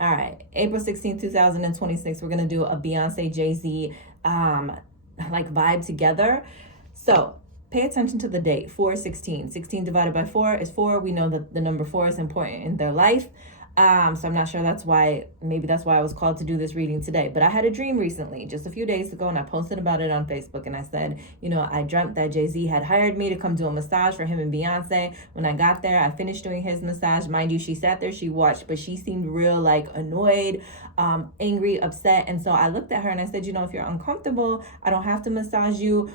All right, April 16th, 2026, we're going to do a Beyonce, Jay-Z like vibe together. So pay attention to the date, 4/16. 16 divided by 4 is 4. We know that the number 4 is important in their life. So I'm not sure maybe that's why I was called to do this reading today. But I had a dream recently, just a few days ago, and I posted about it on Facebook. And I said, I dreamt that Jay-Z had hired me to come do a massage for him and Beyonce. When I got there, I finished doing his massage. Mind you, she sat there, she watched, but she seemed real like annoyed, angry, upset. And so I looked at her and I said, if you're uncomfortable, I don't have to massage you.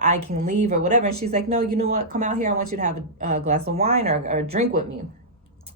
I can leave or whatever. And she's like, no, you know what? Come out here. I want you to have a glass of wine or a drink with me.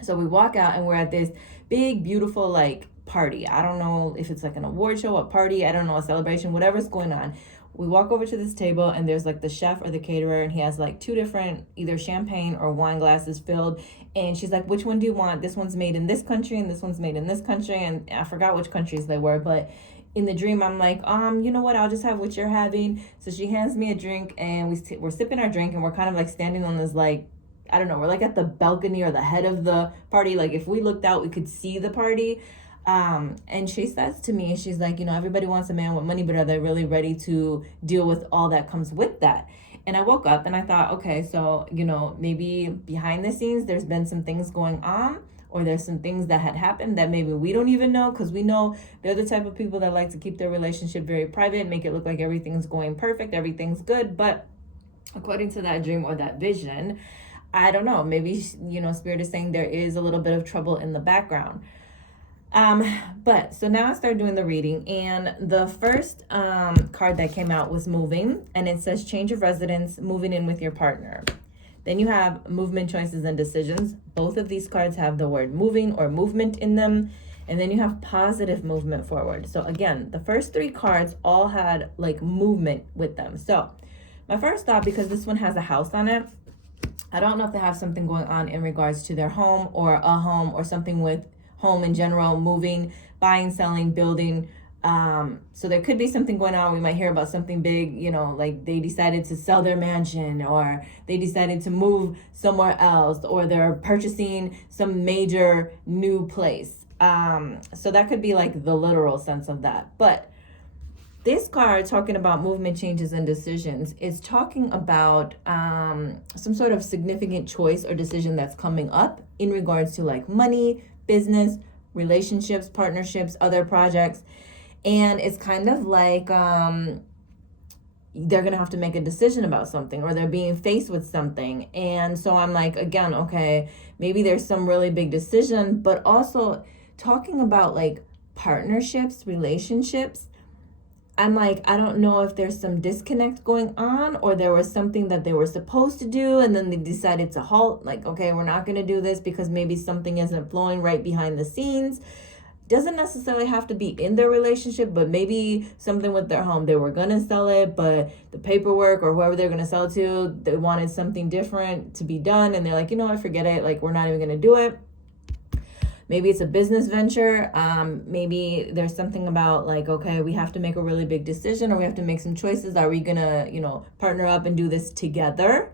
So we walk out and we're at this big, beautiful, like, party. I don't know if it's like an award show, a party, I don't know, a celebration, whatever's going on. We walk over to this table and there's like the chef or the caterer, and he has like 2 different either champagne or wine glasses filled. And she's like, which one do you want? This one's made in this country and this one's made in this country. And I forgot which countries they were, but in the dream, I'm like, you know what? I'll just have what you're having. So she hands me a drink and we're sipping our drink and we're kind of like standing on this, like, I don't know, we're like at the balcony or the head of the party. Like if we looked out, we could see the party. And she says to me, she's like, everybody wants a man with money, but are they really ready to deal with all that comes with that? And I woke up and I thought, okay, so, maybe behind the scenes, there's been some things going on, or there's some things that had happened that maybe we don't even know, because we know they're the type of people that like to keep their relationship very private and make it look like everything's going perfect, everything's good. But according to that dream or that vision, I don't know, maybe, Spirit is saying there is a little bit of trouble in the background. But so now I started doing the reading, and the first card that came out was moving, and it says change of residence, moving in with your partner. Then you have movement, choices, and decisions. Both of these cards have the word moving or movement in them. And then you have positive movement forward. So again, the first 3 cards all had like movement with them. So my first thought, because this one has a house on it, I don't know if they have something going on in regards to their home or a home or something with home in general, moving, buying, selling, building. So there could be something going on. We might hear about something big, like they decided to sell their mansion, or they decided to move somewhere else, or they're purchasing some major new place. So that could be like the literal sense of that. But this card, talking about movement, changes, and decisions, is talking about some sort of significant choice or decision that's coming up in regards to like money, business, relationships, partnerships, other projects. And it's kind of like they're going to have to make a decision about something, or they're being faced with something. And so I'm like, again, okay, maybe there's some really big decision, but also talking about like partnerships, relationships. I'm like, I don't know if there's some disconnect going on, or there was something that they were supposed to do and then they decided to halt. Like, okay, we're not going to do this because maybe something isn't flowing right behind the scenes. Doesn't necessarily have to be in their relationship, but maybe something with their home. They were going to sell it, but the paperwork or whoever they're going to sell it to, they wanted something different to be done. And they're like, what, forget it. Like, we're not even going to do it. Maybe it's a business venture. Maybe there's something about like, okay, we have to make a really big decision, or we have to make some choices. Are we gonna, partner up and do this together?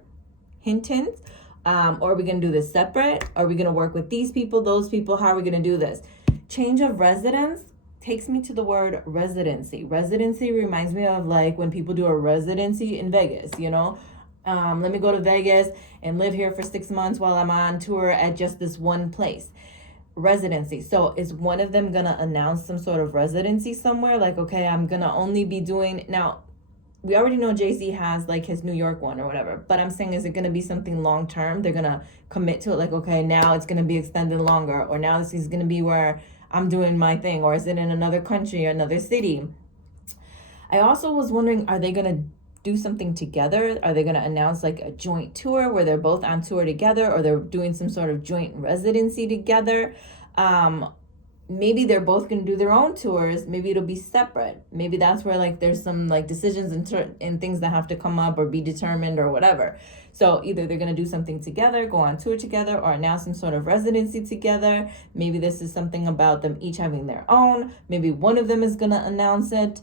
Hint, hint. Or are we gonna do this separate? Are we gonna work with these people, those people? How are we gonna do this? Change of residence takes me to the word residency. Residency reminds me of like when people do a residency in Vegas, let me go to Vegas and live here for 6 months while I'm on tour at just this one place. Residency. So is one of them gonna announce some sort of residency somewhere? Like, okay, I'm gonna only be doing, now we already know Jay-Z has like his New York one or whatever, but I'm saying, is it gonna be something long term? They're gonna commit to it, like, okay, now it's gonna be extended longer, or now this is gonna be where I'm doing my thing, or is it in another country or another city? I also was wondering, are they gonna do something together? Are they going to announce like a joint tour where they're both on tour together, or they're doing some sort of joint residency together? Maybe they're both going to do their own tours. Maybe it'll be separate. Maybe that's where like there's some like decisions and things that have to come up or be determined or whatever. So either they're going to do something together, go on tour together, or announce some sort of residency together. Maybe this is something about them each having their own. Maybe one of them is going to announce it.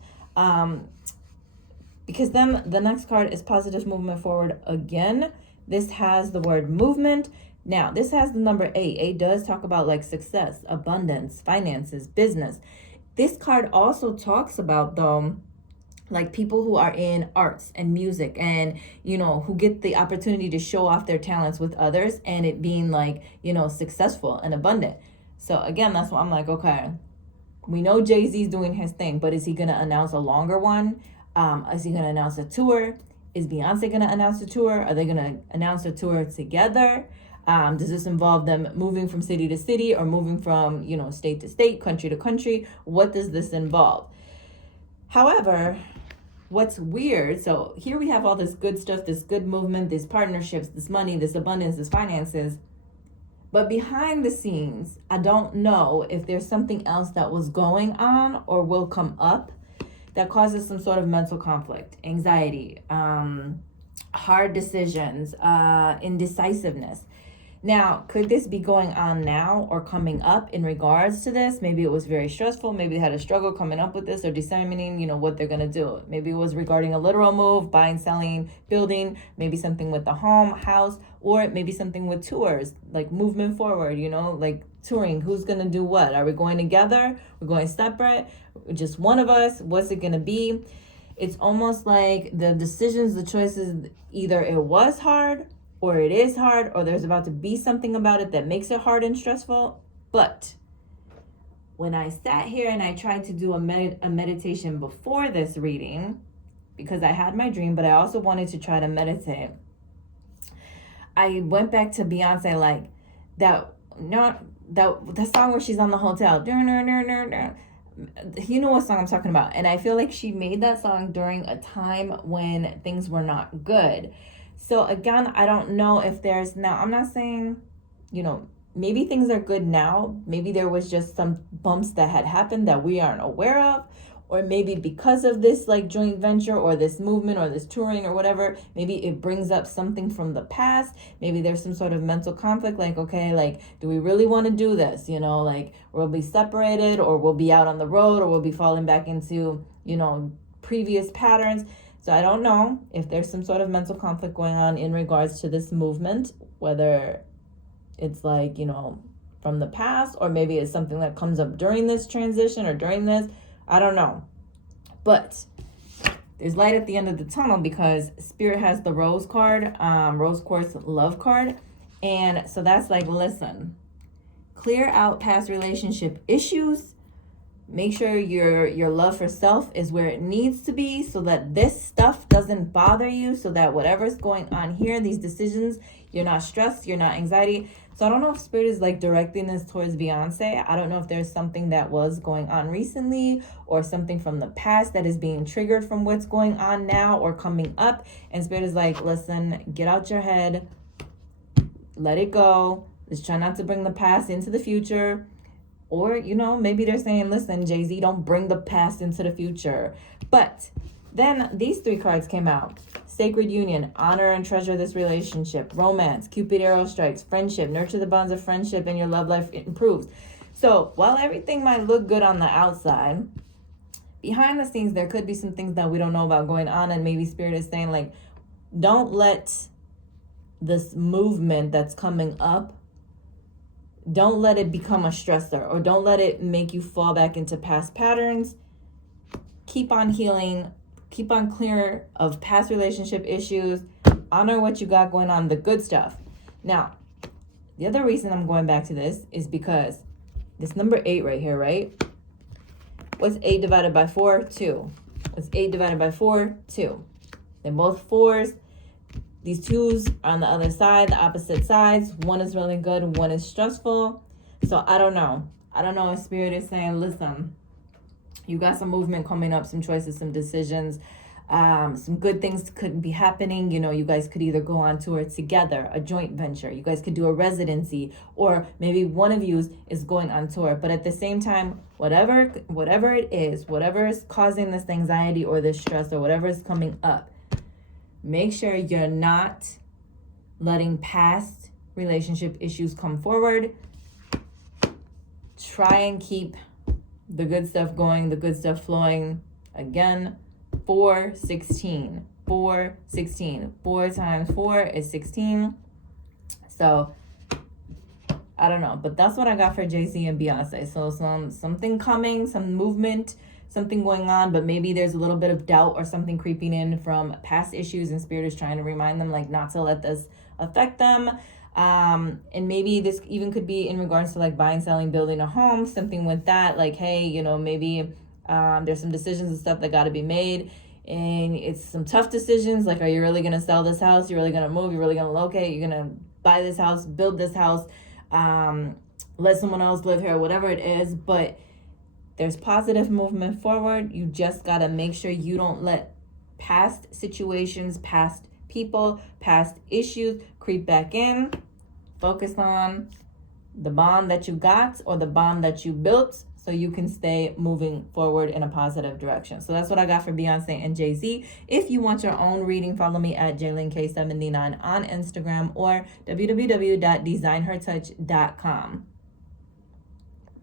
Because then the next card is positive movement forward again. This has the word movement, Now, this has the number 8. 8 does talk about like success, abundance, finances, business. This card also talks about, though, like people who are in arts and music and, who get the opportunity to show off their talents with others and it being like, successful and abundant. So again, that's why I'm like, okay, we know Jay-Z's doing his thing, but is he going to announce a longer one? Is he going to announce a tour? Is Beyonce going to announce a tour? Are they going to announce a tour together? Does this involve them moving from city to city or moving from, state to state, country to country? What does this involve? However, what's weird, so here we have all this good stuff, this good movement, these partnerships, this money, this abundance, this finances. But behind the scenes, I don't know if there's something else that was going on or will come up that causes some sort of mental conflict, anxiety, hard decisions, indecisiveness. Now, could this be going on now or coming up in regards to this? Maybe it was very stressful. Maybe they had a struggle coming up with this or determining, what they're going to do. Maybe it was regarding a literal move, buying, selling, building, maybe something with the home, house, or maybe something with tours, like movement forward, like touring. Who's going to do what? Are we going together? We're going separate? Just one of us? What's it going to be? It's almost like the decisions, the choices, either it was hard or it is hard, or there's about to be something about it that makes it hard and stressful. But when I sat here and I tried to do a meditation before this reading, because I had my dream, but I also wanted to try to meditate, I went back to Beyonce, like that song where she's on the hotel. You know what song I'm talking about. And I feel like she made that song during a time when things were not good. So again, I don't know if there's now, I'm not saying, maybe things are good now. Maybe there was just some bumps that had happened that we aren't aware of. Or maybe because of this like joint venture or this movement or this touring or whatever, maybe it brings up something from the past. Maybe there's some sort of mental conflict, like, okay, like, do we really want to do this? Like we'll be separated or we'll be out on the road or we'll be falling back into, previous patterns. So I don't know if there's some sort of mental conflict going on in regards to this movement, whether it's like, from the past, or maybe it's something that comes up during this transition or during this. I don't know. But there's light at the end of the tunnel because Spirit has the Rose card, Rose Quartz Love card. And so that's like, listen, clear out past relationship issues. Make sure your love for self is where it needs to be so that this stuff doesn't bother you, so that whatever's going on here, these decisions, you're not stressed, you're not anxiety. So I don't know if Spirit is like directing this towards Beyonce. I don't know if there's something that was going on recently or something from the past that is being triggered from what's going on now or coming up. And Spirit is like, listen, get out your head, let it go. Let's try not to bring the past into the future. Or, maybe they're saying, listen, Jay-Z, don't bring the past into the future. But then these 3 cards came out. Sacred union, honor and treasure this relationship. Romance, Cupid arrow strikes. Friendship, nurture the bonds of friendship and your love life improves. So while everything might look good on the outside, behind the scenes, there could be some things that we don't know about going on. And maybe Spirit is saying, like, don't let this movement that's coming up, don't let it become a stressor, or don't let it make you fall back into past patterns. Keep on healing. Keep on clear of past relationship issues. Honor what you got going on, the good stuff. Now, the other reason I'm going back to this is because this number 8 right here, right? What's 8 divided by 4? 2. What's 8 divided by 4? 2. They're both 4s. These 2s are on the other side, the opposite sides. One is really good, one is stressful. So I don't know. I don't know if Spirit is saying, listen, you got some movement coming up, some choices, some decisions. Some good things could be happening. You guys could either go on tour together, a joint venture. You guys could do a residency, or maybe one of you is going on tour. But at the same time, whatever it is, whatever is causing this anxiety or this stress or whatever is coming up, make sure you're not letting past relationship issues come forward. Try and keep the good stuff going, the good stuff flowing. Again, 4, 16. 4, 16. 4 times 4 is 16. So I don't know, but that's what I got for Jay-Z and Beyonce. So something coming, some movement, something going on, but maybe there's a little bit of doubt or something creeping in from past issues, and Spirit is trying to remind them like not to let this affect them. And maybe this even could be in regards to like buying, selling, building a home, something with that. Like, hey, you know, maybe there's some decisions and stuff that got to be made. And it's some tough decisions. Like, are you really going to sell this house? You're really going to move? You're really going to locate? You're going to buy this house, build this house, let someone else live here, whatever it is. But there's positive movement forward. You just got to make sure you don't let past situations, past people, past issues creep back in. Focus on the bond that you got or the bond that you built, so you can stay moving forward in a positive direction. So that's what I got for Beyonce and Jay-Z. If you want your own reading, follow me at JaylinK79 on Instagram or www.designhertouch.com.